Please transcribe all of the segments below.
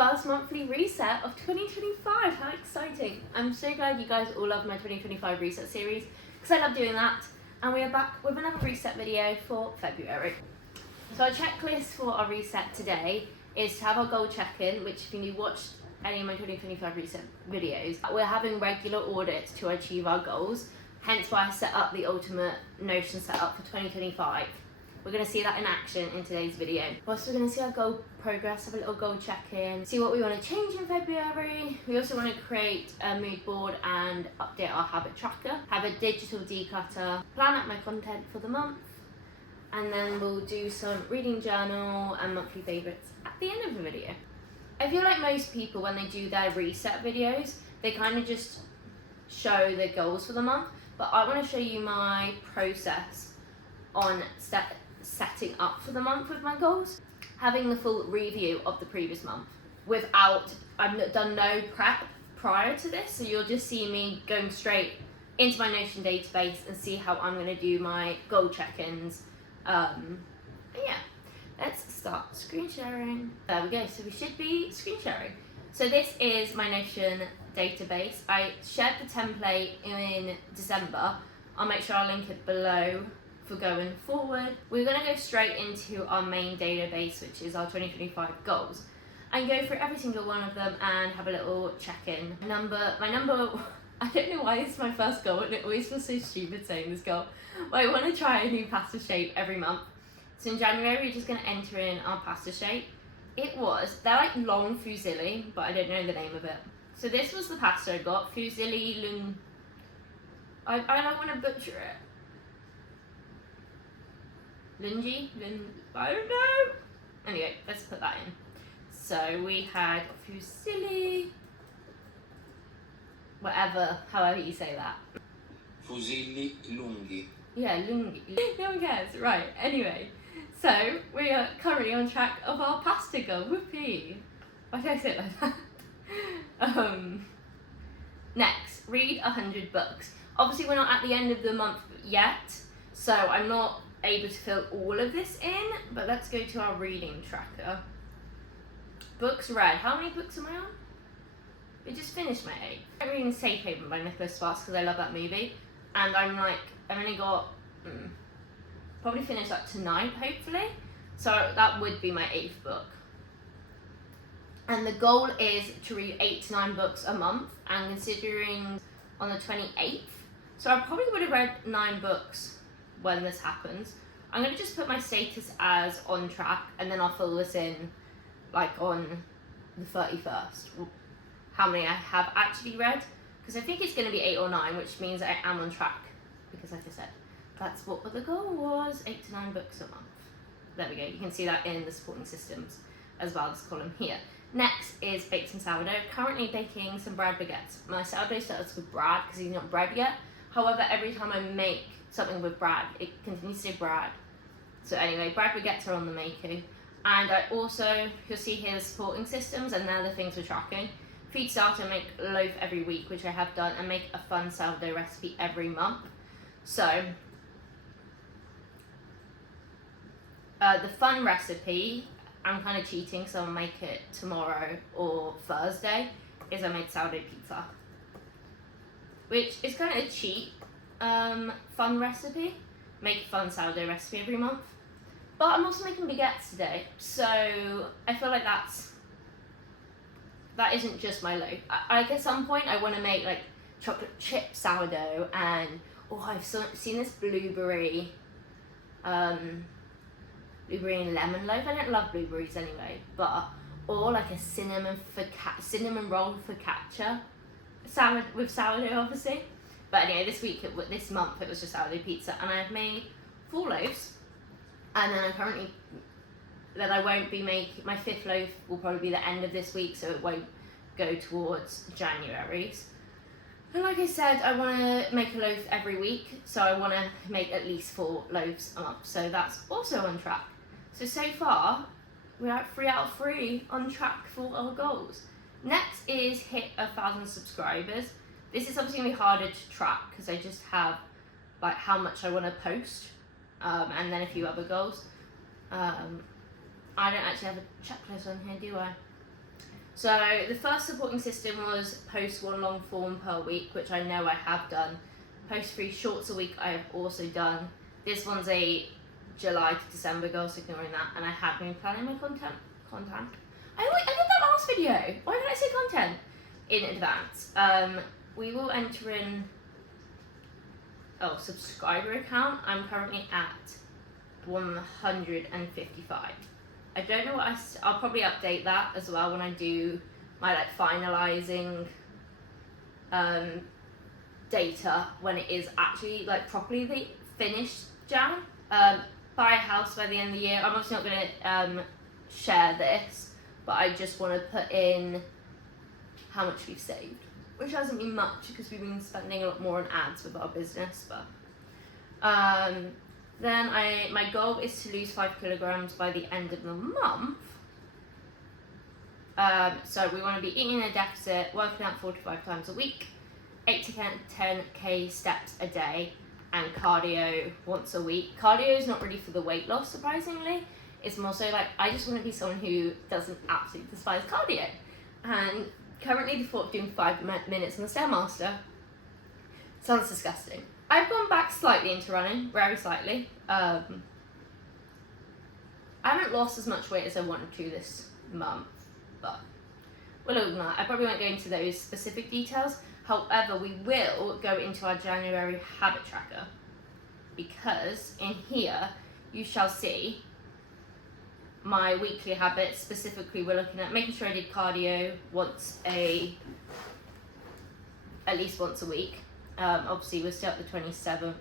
first monthly reset of 2025. How exciting. I'm so glad you guys all love my 2025 reset series because I love doing that. And we are back with another reset video for February. So our checklist for our reset today is to have our goal check-in, which if you watched any of my 2025 reset videos, we're having regular audits to achieve our goals, hence why I set up the ultimate Notion setup for 2025. We're going to see that in action in today's video. Also, we're going to see our goal progress, have a little goal check-in, see what we want to change in February. We also want to create a mood board and update our habit tracker, have a digital declutter, plan out my content for the month, and then we'll do some reading journal and monthly favourites at the end of the video. I feel like most people, when they do their reset videos, they kind of just show their goals for the month, but I want to show you my process on setting up for the month with my goals, having the full review of the previous month I've done no prep prior to this, so you'll just see me going straight into my Notion database and see how I'm going to do my goal check-ins. Yeah, let's start screen sharing. There we go, so we should be screen sharing. So this is my Notion database. I shared the template in December. I'll make sure I'll link it below for going forward. We're going to go straight into our main database, which is our 2025 goals, and go through every single one of them and have a little check-in. My number, I don't know why it's my first goal and it always feels so stupid saying this goal, but I want to try a new pasta shape every month. So in January, we're just going to enter in our pasta shape. They're like long fusilli, but I don't know the name of it. So this was the pasta I got, fusilli lun. I don't want to butcher it. I don't know. Anyway, let's put that in. So we had fusilli, however you say that. Fusilli lunghi. Yeah, lunghi. No one cares. Right, anyway. So we are currently on track of our pasta goal. Whoopee. Why did I say it like that? Next, read 100 books. Obviously we're not at the end of the month yet, so I'm not able to fill all of this in, but let's go to our reading tracker. Books read. How many books am I on? I just finished my 8. I'm reading Safe Haven by Nicholas Sparks because I love that movie, and I've only got probably finish that tonight, hopefully. So that would be my 8th book. And the goal is to read 8 to 9 books a month, and considering on the 28th, so I probably would have read 9 books when this happens. I'm going to just put my status as on track, and then I'll fill this in like on the 31st, how many I have actually read, because I think it's going to be 8 or 9, which means I am on track, because like I said, that's what the goal was, 8 to 9 books a month. There we go, you can see that in the supporting systems as well, this column here. Next is bake some sourdough. Currently baking some bread baguettes. My sourdough starts with Brad because he's not bread yet. However, every time I make something with Brad, it continues to say Brad. So anyway, bread baguettes are on the making. And I also, you'll see here the supporting systems, and they're the things we're tracking. Feed starter, make loaf every week, which I have done, and make a fun sourdough recipe every month. So the fun recipe, I'm kind of cheating, so I'll make it tomorrow or Thursday, is I made sourdough pizza, which is kind of a cheat fun recipe. Make a fun sourdough recipe every month. But I'm also making baguettes today, so I feel like that isn't just my loaf. Like at some point I want to make like chocolate chip sourdough, and I've seen this blueberry and lemon loaf. I don't love blueberries anyway, or like a cinnamon roll focaccia with sourdough, obviously. But anyway, this month it was just sourdough pizza, and I've made 4 loaves, and then I won't be making my 5th loaf. Will probably be the end of this week, so it won't go towards January's. And like I said, I want to make a loaf every week, so I want to make at least 4 loaves a month. So that's also on track. So far, we're at 3 out of 3 on track for our goals. Next is hit 1,000 subscribers. This is obviously going to be harder to track because I just have like how much I want to post, and then a few other goals. I don't actually have a checklist on here, do I? So the first supporting system was post 1 long form per week, which I know I have done. Post 3 shorts a week I have also done. This one's a July to December goal, so ignoring that. And I have been planning my content. I did that last video. Why did I say content in advance? We will enter in subscriber account. I'm currently at 155. I don't know what I'll probably update that as well when I do my like finalizing data when it is actually like properly the finished Jan. Buy a house by the end of the year. I'm obviously not going to share this, but I just want to put in how much we've saved, which hasn't been much because we've been spending a lot more on ads with our business. But then my goal is to lose 5 kilograms by the end of the month. So we want to be eating in a deficit, working out 4 to 5 times a week, 8 to 10k steps a day, and cardio once a week. Cardio is not really for the weight loss, surprisingly. It's more so like I just want to be someone who doesn't absolutely despise cardio. And currently the thought of doing 5 minutes on the Stairmaster sounds disgusting. I've gone back slightly into running, very slightly. I haven't lost as much weight as I wanted to this month, but we'll look at that. I probably won't go into those specific details. However, we will go into our January habit tracker, because in here you shall see my weekly habits. Specifically, we're looking at making sure I did cardio at least once a week. Obviously, we're still at the 27th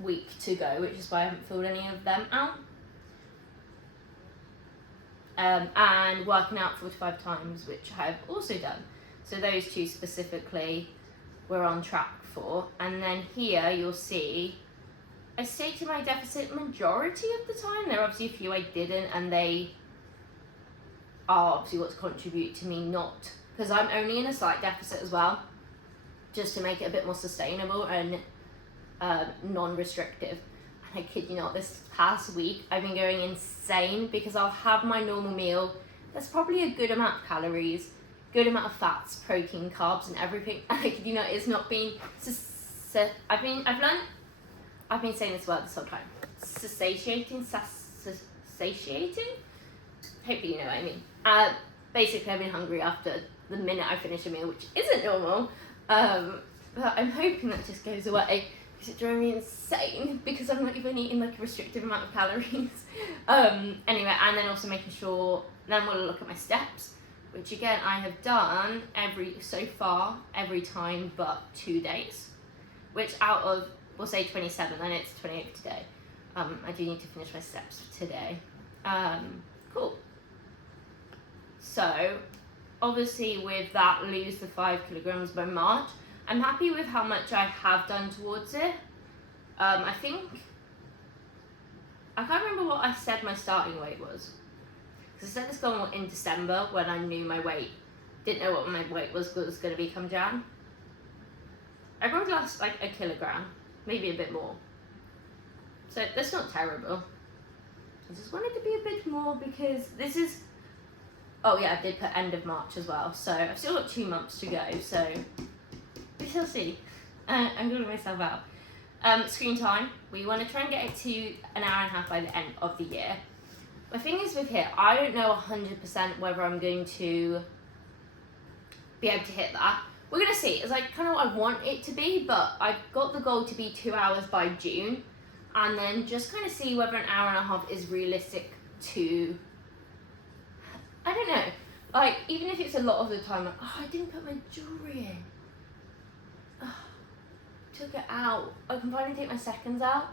week to go, which is why I haven't filled any of them out. And working out 4 to 5 times, which I have also done. So those two specifically we're on track for. And then here you'll see I stayed to my deficit majority of the time. There are obviously a few I didn't, and they are obviously what's contribute to me not, because I'm only in a slight deficit as well, just to make it a bit more sustainable and non-restrictive. And I kid you not, this past week I've been going insane because I'll have my normal meal. There's probably a good amount of calories, good amount of fats, protein, carbs, and everything. And I kid you not, it's not been. I've been saying this word this whole time. Satiating. Hopefully you know what I mean. Basically, I've been hungry after the minute I finish a meal, which isn't normal. But I'm hoping that just goes away, because it drove me insane because I'm not even eating like a restrictive amount of calories. Anyway, and then also making sure, then we'll look at my steps, which again I have done every time but 2 days, which out of, we'll say 27, and it's 28 today. I do need to finish my steps today. Cool. So, obviously with that, lose the 5 kilograms by March. I'm happy with how much I have done towards it. I think, I can't remember what I said my starting weight was. Because I set this goal in December when I knew my weight. Didn't know what my weight was going to be come Jan. I probably lost like a kilogram, maybe a bit more. So that's not terrible. I just wanted to be a bit more because this is, oh yeah, I did put end of March as well. So I've still got 2 months to go, so we shall see. I'm going to myself out. Screen time, we want to try and get it to an hour and a half by the end of the year. My thing is with here, I don't know 100% whether I'm going to be able to hit that. We're going to see. It's like kind of what I want it to be, but I've got the goal to be 2 hours by June, and then just kind of see whether an hour and a half is realistic to, I don't know, like even if it's a lot of the time, like, oh, I didn't put my jewellery in. Oh, took it out. I can finally take my seconds out,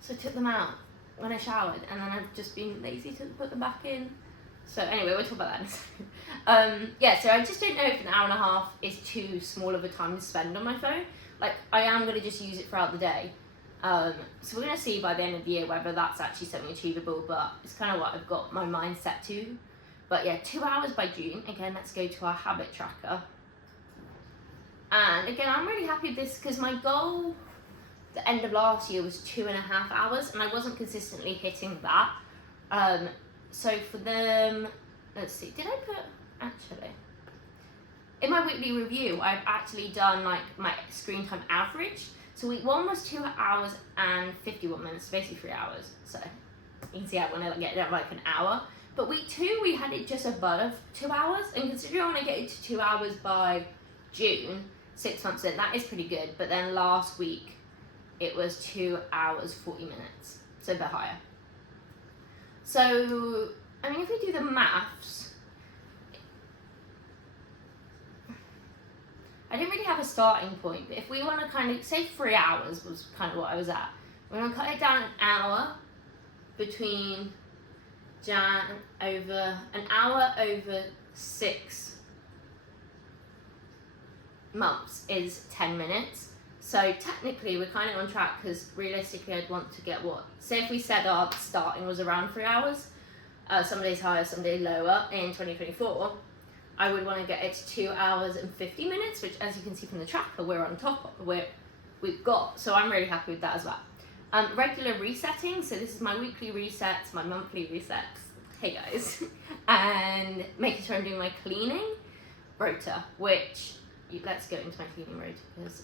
so I took them out when I showered, and then I've just been lazy to put them back in. So anyway, we'll talk about that in a second. Yeah, so I just don't know if an hour and a half is too small of a time to spend on my phone. Like, I am going to just use it throughout the day. So we're going to see by the end of the year whether that's actually something achievable, but it's kind of what I've got my mind set to. But yeah, 2 hours by June. Again, let's go to our habit tracker. And again, I'm really happy with this because my goal the end of last year was 2.5 hours, and I wasn't consistently hitting that. So for them, let's see, did I put, actually, in my weekly review, I've actually done like my screen time average. So week 1 was 2 hours and 51 minutes, basically 3 hours. So you can see I want to get down like an hour. But week 2, we had it just above 2 hours. And considering I want to get it to 2 hours by June, 6 months in, that is pretty good. But then last week, it was 2 hours, 40 minutes. So a bit higher. So, I mean, if we do the maths, I didn't really have a starting point, but if we want to kind of, say 3 hours was kind of what I was at. We're going to cut it down an hour between an hour over 6 months is 10 minutes. So technically we're kind of on track because realistically I'd want to get what? Say if we said our starting was around 3 hours, some days higher, some days lower in 2024, I would want to get it to 2 hours and 50 minutes, which as you can see from the tracker, we're on top of, we've got. So I'm really happy with that as well. Regular resetting, so this is my weekly resets, my monthly resets, hey guys, and making sure I'm doing my cleaning rota, which, let's go into my cleaning rota because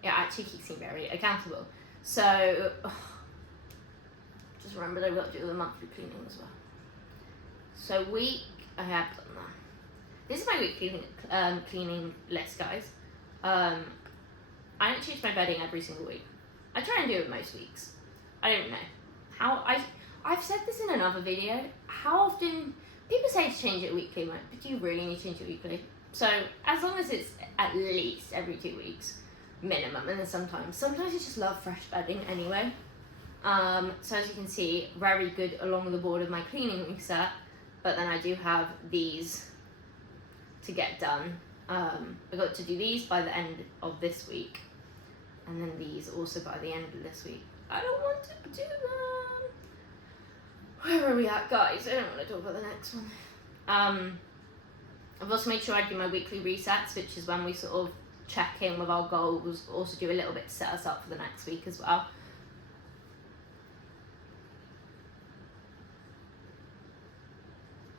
it actually keeps me very accountable. So, just remember that I've got to do the monthly cleaning as well. So I have done that. This is my weekly cleaning list, guys. I don't change my bedding every single week. I try and do it most weeks. I don't know how. I've said this in another video. How often people say to change it weekly, but do you really need to change it weekly? So as long as it's at least every 2 weeks minimum, and then sometimes I just love fresh bedding anyway. So as you can see, very good along the board of my cleaning reset, but then I do have these to get done. I got to do these by the end of this week, and then these also by the end of this week. I don't want to do them. Where are we at, guys? I don't want to talk about the next one. I've also made sure I do my weekly resets, which is when we sort of check in with our goals, also do a little bit to set us up for the next week as well.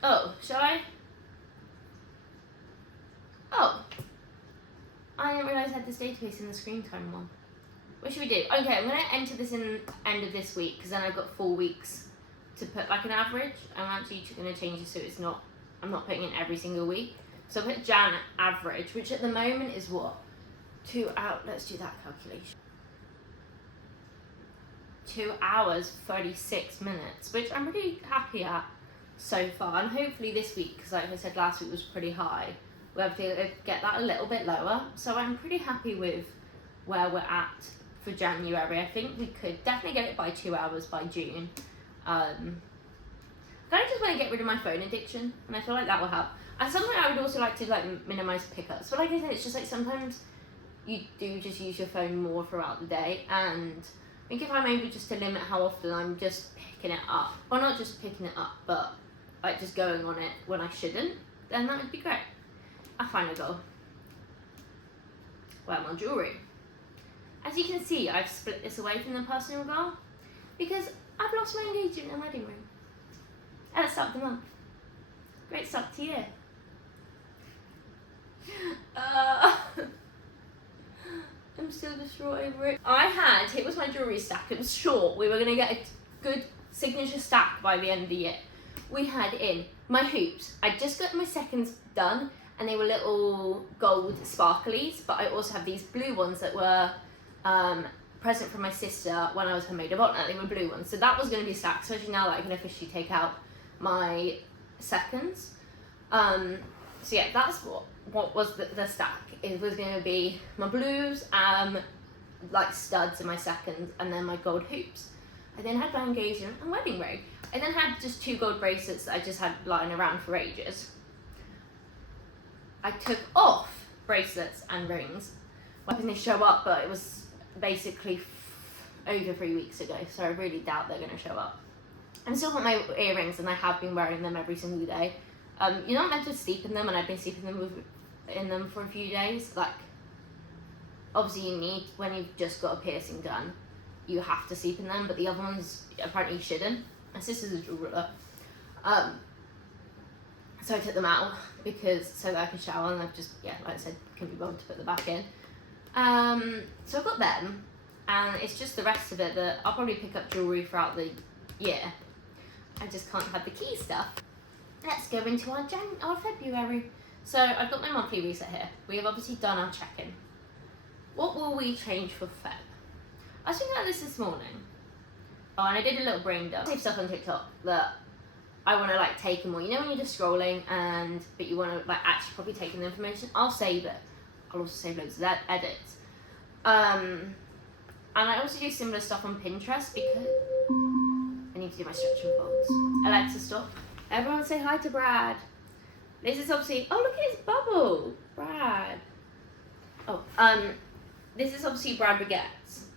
Oh, shall I? Oh, I didn't realise I had this database in the screen time one. What should we do? Okay, I'm going to enter this in end of this week because then I've got 4 weeks to put like an average. I'm actually going to change it so it's not, I'm not putting in every single week. So I put Jan average, which at the moment is what? 2 hours, let's do that calculation. 2 hours, 36 minutes, which I'm really happy at so far. And hopefully this week, because like I said, last week was pretty high, we'll have to get that a little bit lower. So I'm pretty happy with where we're at for January. I think we could definitely get it by 2 hours by June. I just want to get rid of my phone addiction, and I feel like that will help. And something I would also like to like minimize pickups. But like I said, it's just like sometimes you do just use your phone more throughout the day, and I think if I'm able just to limit how often I'm just picking it up, well not just picking it up, but like just going on it when I shouldn't, then that would be great. I finally go. Wear my jewellery. As you can see, I've split this away from the personal goal because I've lost my engagement and wedding ring at the start of the month. Great start to year. I'm still distraught over it. It was my jewellery stack, it was short. We were going to get a good signature stack by the end of the year. We had in my hoops. I just got my seconds done and they were little gold sparklies, but I also have these blue ones that were present from my sister when I was her maid of honour. They were blue ones. So that was going to be a stack, especially now that I can officially take out my seconds. So yeah, that's what was the stack. It was going to be my blues, like studs in my seconds, and then my gold hoops. I then had my engagement and wedding ring. I then had just 2 gold bracelets that I just had lying around for ages. I took off bracelets and rings when they show up, but it was basically over 3 weeks ago, so I really doubt they're going to show up. I'm still got my earrings, and I have been wearing them every single day. You're not meant to sleep in them, and I've been sleeping in them for a few days. Like, obviously you need, when you've just got a piercing done, you have to sleep in them, but the other ones apparently you shouldn't. My sister's a jeweler. So I took them out so that I could shower, and I've just, like I said, couldn't be bothered to put them back in. So I've got them, and it's just the rest of it that I'll probably pick up jewellery throughout the year. I just can't have the key stuff. Let's go into our February. So I've got my monthly reset here. We have obviously done our check-in. What will we change for Feb? I was thinking about this morning. Oh, and I did a little brain dump. Save stuff on TikTok that I want to like take more. You know when you're just scrolling but you want to like actually probably take in the information? I'll save it. I'll also save loads of edits. And I also do similar stuff on Pinterest because I need to do my stretching folds. Alexa, stop. Everyone say hi to Brad. This is obviously, oh look at his bubble, Brad. Oh, this is obviously Brad Baguettes.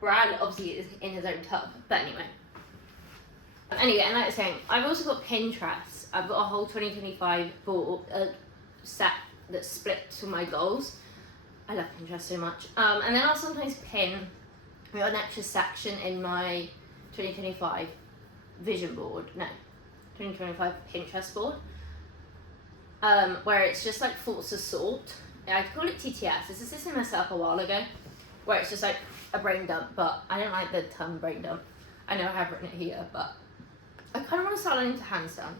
Brad obviously is in his own tub, but anyway. Anyway, and like I was saying, I've also got Pinterest. I've got a whole 2025 board set that's split to my goals. I love Pinterest so much. And then I'll sometimes pin an extra section in my 2025 vision board. No, 2025 Pinterest board. Where it's just like thoughts of salt. I call it TTS. This is a system I set up a while ago, where it's just like a brain dump, but I don't like the term brain dump. I know I have written it here, but I kind of want to start learning to handstand.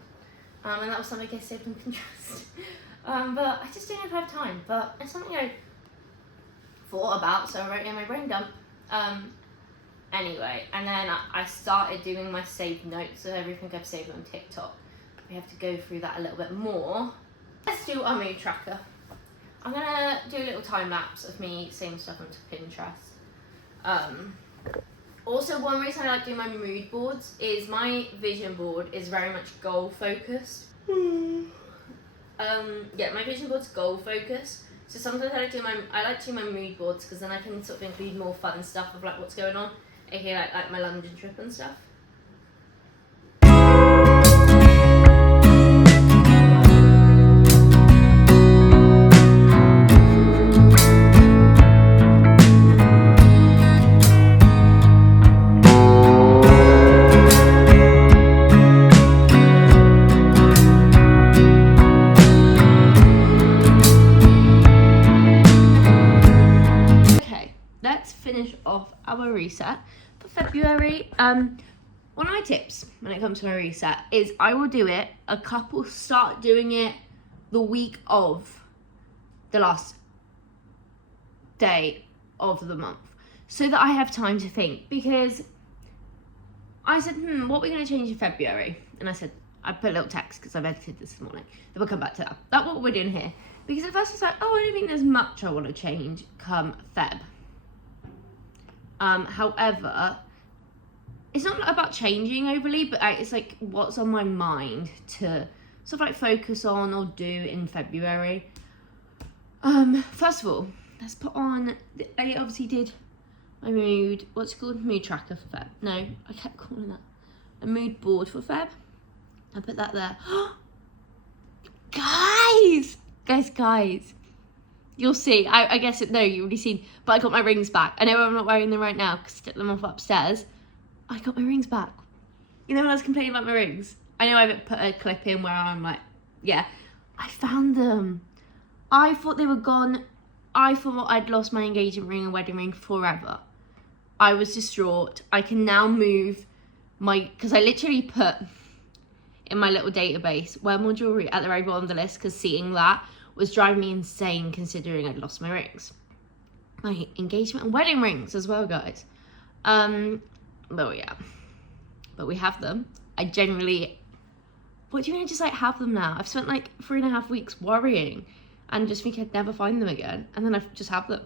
And that was something I saved on Pinterest. But I just don't know if I have time. But it's something I thought about, so I wrote it in my brain dump. Anyway, and then I started doing my saved notes of everything I've saved on TikTok. We have to go through that a little bit more. Let's do our mood tracker. I'm gonna do a little time lapse of me saving stuff onto Pinterest. Also, one reason I like doing my mood boards is my vision board is very much goal focused. My vision board's goal focused. So sometimes I like to do my mood boards because then I can sort of include more fun stuff of like what's going on. Okay, like my London trip and stuff. Off our reset for February. One of my tips when it comes to my reset is I will start doing it the week of the last day of the month so that I have time to think, because I said, what are we going to change in February? And I said, I put a little text because I've edited this morning. Then we'll come back to that. That's what we're doing here. Because at first I was like, I don't think there's much I want to change come Feb. However, it's not about changing overly, but it's like what's on my mind to sort of like focus on or do in February. First of all, let's put on, I obviously did my mood, what's it called? Mood tracker for Feb. No, I kept calling that a mood board for Feb. I put that there. Guys. You'll see. I guess you've already seen. But I got my rings back. I know I'm not wearing them right now because I took them off upstairs. I got my rings back. You know when I was complaining about my rings? I know I put a clip in where I'm like, yeah. I found them. I thought they were gone. I thought I'd lost my engagement ring and wedding ring forever. I was distraught. I can now move because I literally put in my little database, wear more jewellery at the very bottom of the list, because seeing that was driving me insane considering I'd lost my rings. My engagement and wedding rings as well, guys. But yeah. But we have them. I generally, what do you mean I just like have them now? I've spent like 3.5 weeks worrying and just think I'd never find them again. And then I just have them.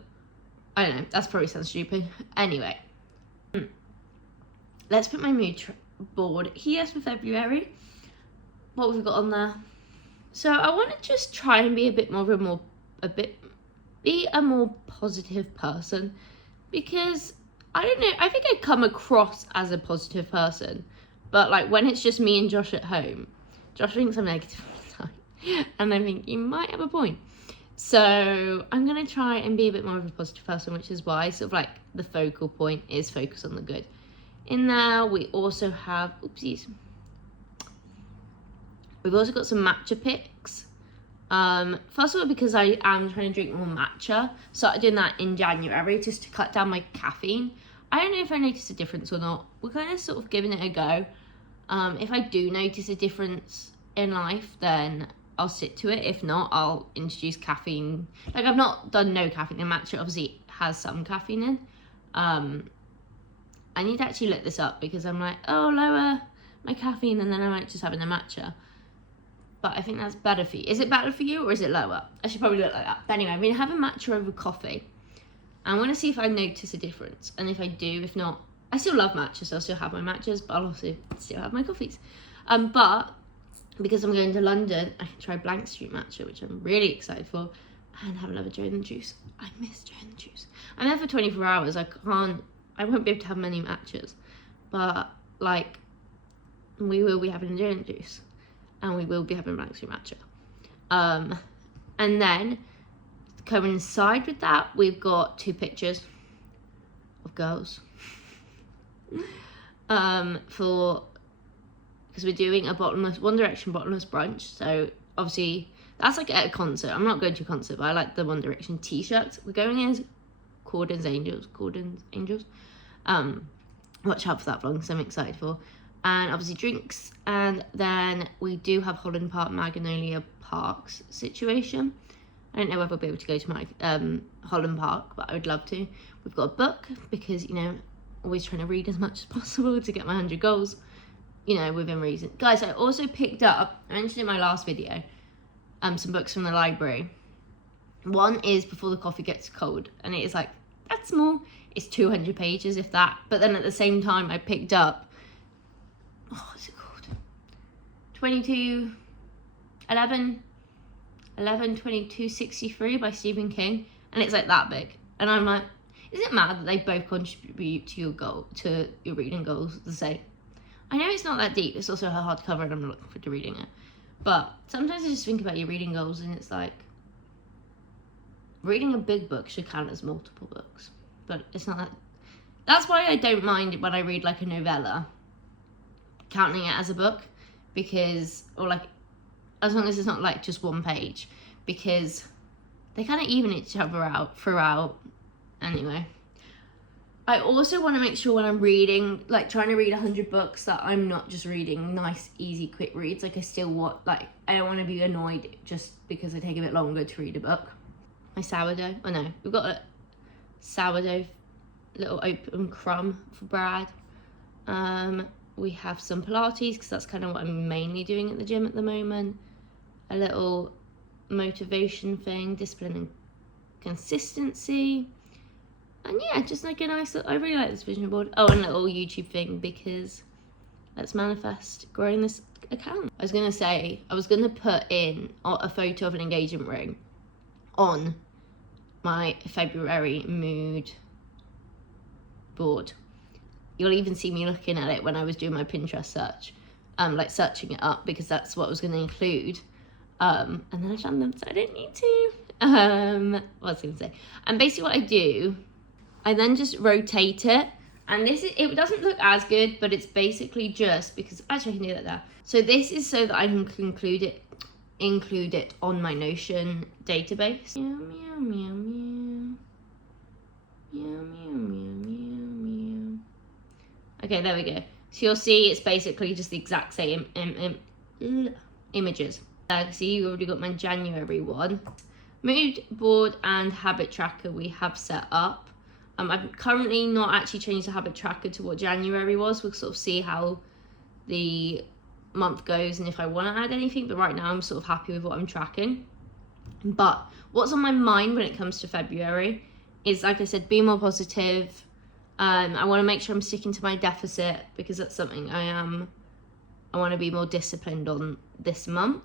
I don't know, that's probably sounds stupid. Anyway. Let's put my mood board here for February. What have we got on there? So I want to just try and be be a more positive person, because I don't know, I think I come across as a positive person, but like when it's just me and Josh at home, Josh thinks I'm negative all the time, and I think you might have a point. So I'm going to try and be a bit more of a positive person, which is why sort of like the focal point is focus on the good. In there we also have, oopsies, We've also got some matcha picks. First of all, because I am trying to drink more matcha, started doing that in January just to cut down my caffeine. I don't know if I noticed a difference or not. We're kind of sort of giving it a go. If I do notice a difference in life, then I'll stick to it. If not, I'll introduce caffeine. Like, I've not done no caffeine in matcha. Obviously, it has some caffeine in. I need to actually look this up because I'm like, oh, lower my caffeine, and then I might just have a matcha. But I think that's better for you. Is it better for you or is it lower? I should probably look like that. But anyway, I'm going to have a matcha over coffee. I'm going to see if I notice a difference. And if I do, if not, I still love matcha, so I'll still have my matchas, but I'll also still have my coffees. But because I'm going to London, I can try Blank Street matcha, which I'm really excited for, and have another Joe and the Juice. I miss Joe and the Juice. I'm there for 24 hours. I won't be able to have many matchas. But, like, we will be having Joe and the Juice. And we will be having Blank Street matcha. And then, to coincide with that, we've got 2 pictures of girls. Because we're doing a One Direction bottomless brunch. So, obviously, that's like at a concert. I'm not going to a concert, but I like the One Direction t-shirts. We're going as Corden's Angels. Watch out for that vlog, because I'm excited for. And obviously drinks, and then we do have Holland Park Magnolia Parks situation. I don't know whether I'll be able to go to my Holland Park, but I would love to. We've got a book because, you know, always trying to read as much as possible to get my 100 goals, you know, within reason. Guys, I also picked up, I mentioned in my last video, some books from the library. One is Before the Coffee Gets Cold, and it is like, that's small. It's 200 pages, if that. But then at the same time, I picked up, what's it called? 2263 by Stephen King, and it's like that big. And I'm like, is it mad that they both contribute to your reading goals the same? I know it's not that deep. It's also a hardcover, and I'm not looking forward to reading it. But sometimes I just think about your reading goals, and it's like, reading a big book should count as multiple books, but it's not that. That's why I don't mind when I read like a novella, counting it as a book, because, or like, as long as it's not like just one page, because they kind of even each other out throughout. Anyway, I also want to make sure when I'm reading, like trying to read 100 books, that I'm not just reading nice, easy, quick reads. Like, I still want, like, I don't want to be annoyed just because I take a bit longer to read a book. My sourdough, oh no, we've got a sourdough little open crumb for Brad. We have some Pilates, because that's kind of what I'm mainly doing at the gym at the moment. A little motivation thing, discipline and consistency. And yeah, just like a nice little, I really like this vision board. Oh, and a little YouTube thing, because let's manifest growing this account. I was going to say, I was going to put in a photo of an engagement ring on my February mood board. You'll even see me looking at it when I was doing my Pinterest search, like searching it up, because that's what I was going to include. And then I found them, so I didn't need to. What was I going to say? And basically what I do, I then just rotate it. And it doesn't look as good, but it's basically just because, actually I can do that there. So this is so that I can include it on my Notion database. Meow, meow, meow, meow. Meow, meow, meow, meow, meow. Okay, there we go. So you'll see it's basically just the exact same images. See, you already got my January one. Mood board and habit tracker we have set up. I've currently not actually changed the habit tracker to what January was. We'll sort of see how the month goes and if I want to add anything, but right now I'm sort of happy with what I'm tracking. But what's on my mind when it comes to February is, like I said, be more positive. I want to make sure I'm sticking to my deficit, because that's something I want to be more disciplined on this month,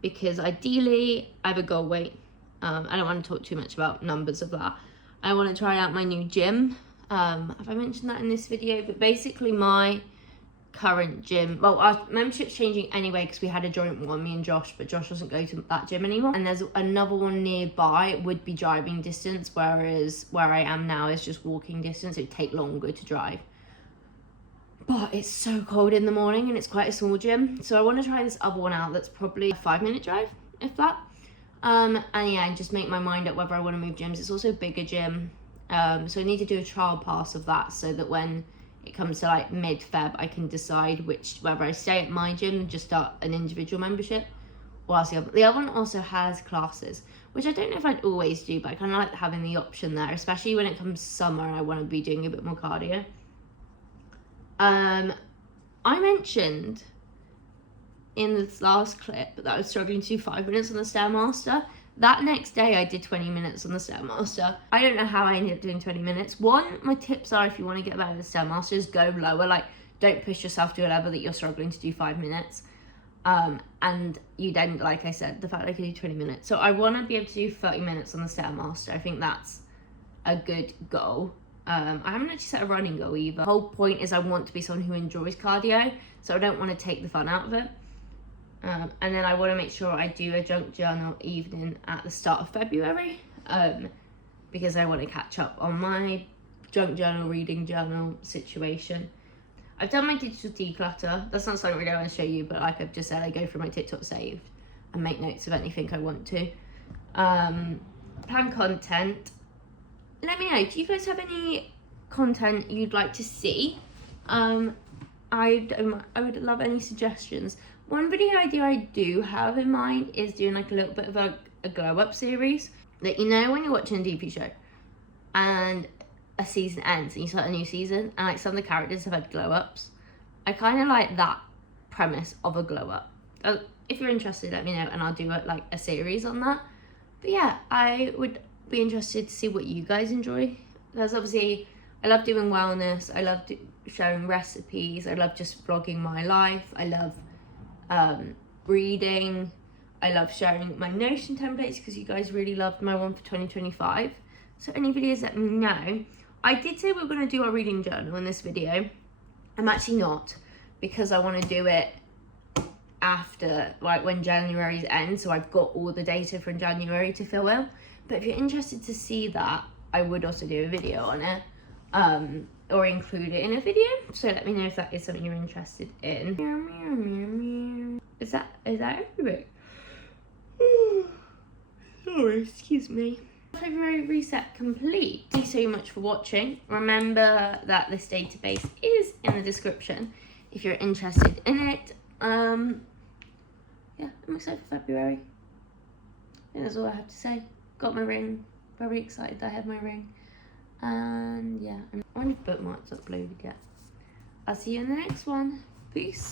because ideally I have a goal weight. I don't want to talk too much about numbers of that. I want to try out my new gym. Have I mentioned that in this video? But basically my current gym, well, our membership's changing anyway, because we had a joint one, me and Josh, but Josh doesn't go to that gym anymore. And there's another one nearby. It would be driving distance, whereas where I am now is just walking distance. It'd take longer to drive. But it's so cold in the morning and it's quite a small gym. So I want to try this other one out that's probably a 5-minute drive, if that. And yeah, just make my mind up whether I want to move gyms. It's also a bigger gym. So I need to do a trial pass of that so that when it comes to like mid-Feb, I can decide whether I stay at my gym and just start an individual membership. Or else the other one also has classes, which I don't know if I'd always do, but I kind of like having the option there, especially when it comes summer and I want to be doing a bit more cardio. I mentioned in this last clip that I was struggling to do 5 minutes on the Stairmaster. That next day I did 20 minutes on the Stairmaster. I don't know how I ended up doing 20 minutes. One, my tips are if you want to get better at the Stairmaster is go lower. Like, don't push yourself to a level that you're struggling to do 5 minutes. And you then, like I said, the fact that I can do 20 minutes. So I want to be able to do 30 minutes on the Stairmaster. I think that's a good goal. I haven't actually set a running goal either. The whole point is I want to be someone who enjoys cardio, so I don't want to take the fun out of it. And then I want to make sure I do a junk journal evening at the start of February, because I want to catch up on my junk journal, reading journal situation. I've done my digital declutter. That's not something I want to show you, but like I've just said, I go through my TikTok saved and make notes of anything I want to. Plan content. Let me know, do you guys have any content you'd like to see? I would love any suggestions. One video idea I do have in mind is doing like a little bit of a glow up series. That, you know, when you're watching a DP show and a season ends and you start a new season and like some of the characters have had glow ups. I kind of like that premise of a glow up. If you're interested, let me know and I'll do like a series on that. But yeah, I would be interested to see what you guys enjoy. Because obviously I love doing wellness, I love sharing recipes, I love just vlogging my life, I love reading, I love sharing my Notion templates because you guys really loved my one for 2025. So any videos, let me know. I did say we were going to do our reading journal in this video. I'm actually not, because I want to do it after, like, when January's ends, so I've got all the data from January to fill in. But if you're interested to see that, I would also do a video on it, or include it in a video. So let me know if that is something you're interested in. Is that everything? Sorry, excuse me. February reset complete. Thank you so much for watching. Remember that this database is in the description if you're interested in it. Yeah, I'm excited for February. I think that's all I have to say. Got my ring. Very excited that I have my ring. And yeah, I don't have bookmarks uploaded yet. I'll see you in the next one. Peace.